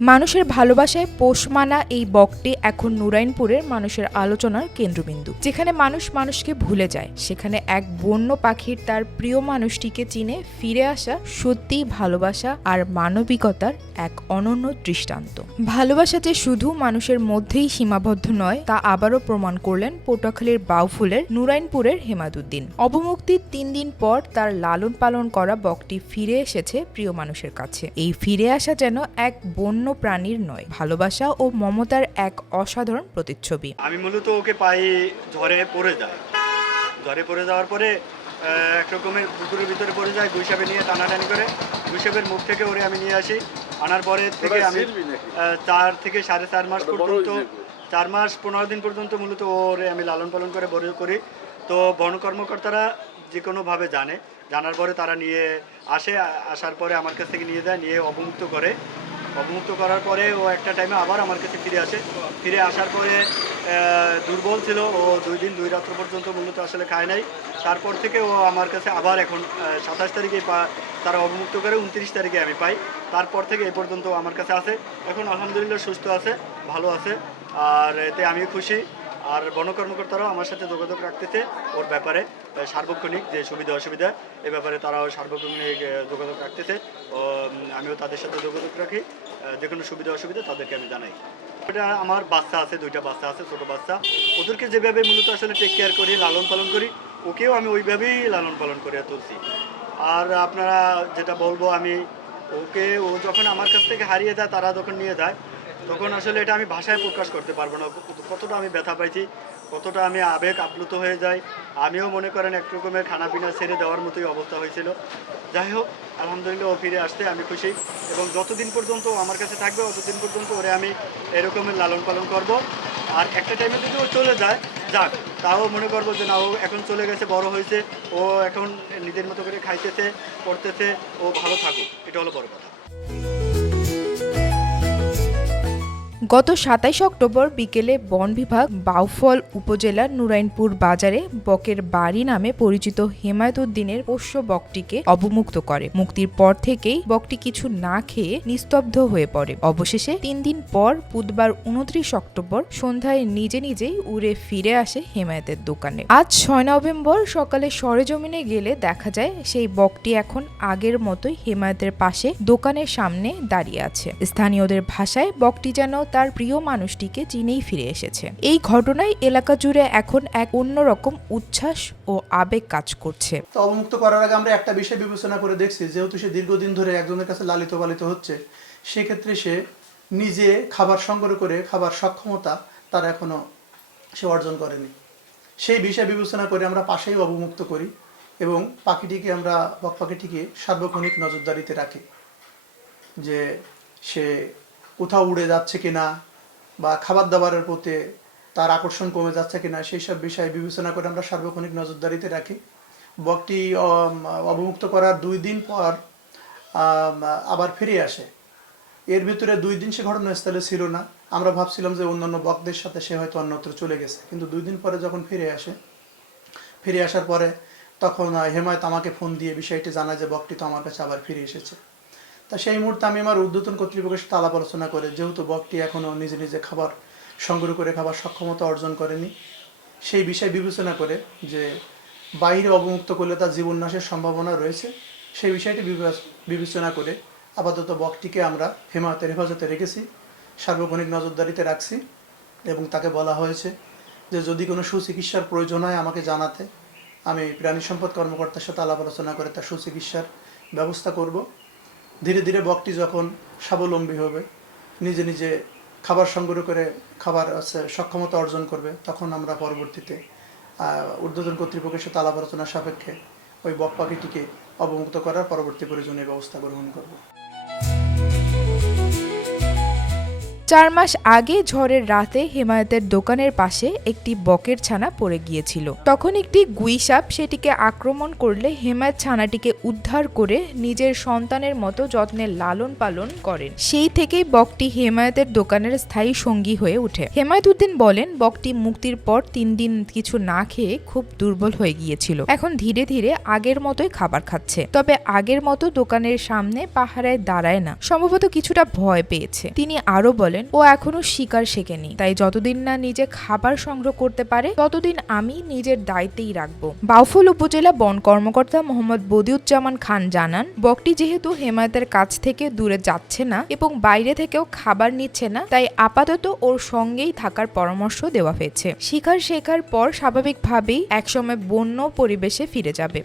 মানুষের ভালোবাসায় পোষ মানা এই বকটি এখন নুরাইনপুরের মানুষের আলোচনার কেন্দ্রবিন্দু। যেখানে মানুষ মানুষকে ভুলে যায়, সেখানে এক বন্য পাখির তার প্রিয় মানুষটিকে চিনে ফিরে আসা সত্যিই ভালোবাসা আর মানবিকতার এক অনন্য দৃষ্টান্ত। ভালোবাসা যে শুধু মানুষের মধ্যেই সীমাবদ্ধ নয়, তা আবারও প্রমাণ করলেন পটুয়াখালীর বাউফুলের নুরাইনপুরের হেমাদুদ্দিন। অবমুক্তির ৩ দিন পর তার লালন পালন করা বকটি ফিরে এসেছে প্রিয় মানুষের কাছে। এই ফিরে আসা যেন এক বন্য প্রাণীর নয়, ভালোবাসা ও মমতার এক অসাধারণ প্রতিচ্ছবি। আমি মূলত ওকে পাই ঝড়ে পড়ে যায়। ঝড়ে পড়ে যাওয়ার পরে এক রকমের পুকুরের ভিতরে পড়ে যায়, গুইসাপে নিয়ে টানাটানি করে গুইসাপের মুখ থেকে ওরে আমি নিয়ে আসি। আনার পরে থেকে আমি 4 থেকে 4.5 মাস পর্যন্ত 4 মাস 15 দিন পর্যন্ত মূলত ওরে আমি লালন পালন করে বড় করি। তো বন কর্মকর্তারা যে কোনোভাবে জানার পরে তারা নিয়ে আসার পরে আমার কাছ থেকে নিয়ে যায়, নিয়ে অবমুক্ত করার পরে ও একটা টাইমে আবার আমার কাছে ফিরে আসার পরে দুর্বল ছিল। ও 2 দিন 2 রাত্র পর্যন্ত মূলত আসলে খায় নাই। তারপর থেকে ও আমার কাছে আবার এখন 27 তারিখে তারা অবমুক্ত করে 29 তারিখে আমি পাই। তারপর থেকে এ পর্যন্ত আমার কাছে আছে। এখন আলহামদুলিল্লাহ সুস্থ আছে, ভালো আছে, আর এতে আমি খুশি। আর বন কর্মকর্তারাও আমার সাথে যোগাযোগ রাখতেছে ওর ব্যাপারে, সার্বক্ষণিক যে সুবিধা অসুবিধা এ ব্যাপারে তারাও সার্বক্ষণিক যোগাযোগ রাখতেছে। আমিও তাদের সাথে যোগাযোগ রাখি, যে কোনো সুবিধা অসুবিধা তাদেরকে আমি জানাই। এটা আমার বাচ্চা আছে, 2টা বাচ্চা আছে, ছোটো বাচ্চা। ওদেরকে যেভাবে মূলত আসলে টেক কেয়ার করি, লালন পালন করি, ওকেও আমি ওইভাবেই লালন পালন করে তুলছি। আর আপনারা যেটা বলবো, আমি ও যখন আমার কাছ থেকে হারিয়ে যায়, তারা যখন নিয়ে যায়, তখন আসলে এটা আমি ভাষায় প্রকাশ করতে পারবো না কতটা আমি ব্যথা পাইছি, কতটা আমি আবেগ আপ্লুত হয়ে যাই। আমিও মনে করেন এক রকমের খানাপিনা ছেড়ে দেওয়ার মতোই অবস্থা হয়েছিল। যাই হোক, আলহামদুলিল্লাহ ও ফিরে আসতে আমি খুশি, এবং যতদিন পর্যন্ত আমার কাছে থাকবে ততদিন পর্যন্ত ওরে আমি এরকমের লালন পালন করব। আর একটা টাইমে যদি ও চলে যায়, যাক, তাও মনে করবো যে না, ও এখন চলে গেছে, বড় হয়েছে, ও এখন নিজের মতো করে খাইতেছে, পড়তেছে, ও ভালো থাকুক, এটা হলো বড় কথা। গত ২৭ অক্টোবর বিকেলে বন বিভাগ বাউফল উপজেলার নুরাইনপুর বাজারে বকের বাড়ি নামে পরিচিত হেমায়েতউদ্দিনের পোষ্য বকটিকে অবমুক্ত করে। মুক্তির পর থেকেই বকটি কিছু না খেয়ে নিস্তব্ধ হয়ে পড়ে। অবশেষে ৩ দিন পর বুধবার ২৯ অক্টোবর সন্ধ্যায় নিজেই উড়ে ফিরে আসে হেমায়েতের দোকানে। আজ ৬ নভেম্বর সকালে সরেজমিনে গেলে দেখা যায় সেই বকটি এখন আগের মতোই হেমায়েতের পাশে দোকানের সামনে দাঁড়িয়ে আছে। স্থানীয়দের ভাষায় বকটি যেন তার প্রিয় মানুষটিকে চিনেই ফিরে এসেছে। এই ঘটনায় এলাকা জুড়ে এখন এক অন্যরকম উচ্ছ্বাস ও আবেগ কাজ করছে। তো অবমুক্ত করার আগে আমরা একটা বিষয় বিবেচনা করে দেখছি, যেহেতু সে দীর্ঘদিন ধরে একজনের কাছে লালিত পালিত হচ্ছে, সেক্ষেত্রে সে নিজে খাবার সংগ্রহ করে খাবার সক্ষমতা তার এখনো সে অর্জন করেনি। সেই বিষয় বিবেচনা করে আমরা পাশেই অবমুক্ত করি এবং বক পাখিটিকে সার্বক্ষণিক নজরদারিতে রাখি, যে সে কোথাও উড়ে যাচ্ছে কিনা বা খাবার দাবারের প্রতি তার আকর্ষণ কমে যাচ্ছে কিনা, সেই সব বিষয় বিবেচনা করে আমরা সার্বক্ষণিক নজরদারিতে রাখি। বকটি অবমুক্ত করার 2 দিন পর আবার ফিরে আসে। এর ভিতরে 2 দিন সে ঘটনাস্থলে ছিল না। আমরা ভাবছিলাম যে অন্যান্য বকদের সাথে সে হয়তো অন্যত্র চলে গেছে, কিন্তু 2 দিন পরে যখন ফিরে আসার পরে তখন হেমায়েত আমাকে ফোন দিয়ে বিষয়টি জানায় যে বকটি তো আমার কাছে আবার ফিরে এসেছে। তা সেই মুহূর্তে আমি আমার ঊর্ধ্বতন কর্তৃপক্ষের সাথে আলাপ আলোচনা করে, যেহেতু বকটি এখনও নিজে খাবার সংগ্রহ করে খাবার সক্ষমতা অর্জন করেনি, সেই বিষয় বিবেচনা করে যে বাইরে অবমুক্ত করলে তার জীবন নাশের সম্ভাবনা রয়েছে, সেই বিষয়টি বিবেচনা করে আপাতত বকটিকে আমরা হেমায়েতের হেফাজতে রেখেছি, সার্বক্ষণিক নজরদারিতে রাখছি, এবং তাকে বলা হয়েছে যে যদি কোনো সুচিকিৎসার প্রয়োজন হয় আমাকে জানাতে। আমি প্রাণী সম্পদ কর্মকর্তার সাথে আলাপ আলোচনা করে তার সুচিকিৎসার ব্যবস্থা করব। ধীরে ধীরে বকটি যখন স্বাবলম্বী হবে, নিজে খাবার সংগ্রহ করে খাবার সক্ষমতা অর্জন করবে, তখন আমরা পরবর্তীতে ঊর্ধ্বতন কর্তৃপক্ষের সাথে আলাপ আলোচনার সাপেক্ষে ওই বক পাখিটিকে অবমুক্ত করার পরবর্তী প্রয়োজনীয় ব্যবস্থা গ্রহণ করব। 4 মাস আগে ঝড়ের রাতে হেমায়েতের দোকানের পাশে একটি বকের ছানা পড়ে গিয়েছিল। তখন একটি গুইসাপ সেটিকে আক্রমণ করলে হেমায়েত ছানাটিকে উদ্ধার করে নিজের সন্তানের মতো যত্নে লালন পালন করেন। সেই থেকেই বকটি হেমায়েতের দোকানের স্থায়ী সঙ্গী হয়ে ওঠে। হেমায়েত উদ্দিন বলেন, বকটি মুক্তির পর 3 দিন কিছু না খেয়ে খুব দুর্বল হয়ে গিয়েছিল। এখন ধীরে ধীরে আগের মতোই খাবার খাচ্ছে, তবে আগের মতো দোকানের সামনে পাহারায় দাঁড়ায় না। সম্ভবত কিছুটা ভয় পেয়েছে। তিনি আরো বলেন, ও এখনো শিকার শেখেনি, তাই যতদিন না নিজে খাবার সংগ্রহ করতে পারে ততদিন আমি নিজের দায়িত্বেই রাখবো। বাউফল উপজেলা বন কর্মকর্তা মোহাম্মদ বদিউজ্জামান খান জানান, বকটি যেহেতু হেমায়েতের কাছ থেকে দূরে যাচ্ছে না এবং বাইরে থেকেও খাবার নিচ্ছে না, তাই আপাতত ওর সঙ্গেই থাকার পরামর্শ দেওয়া হয়েছে। শিকার শেখার পর স্বাভাবিকভাবেই একসময় বন্য পরিবেশে ফিরে যাবে।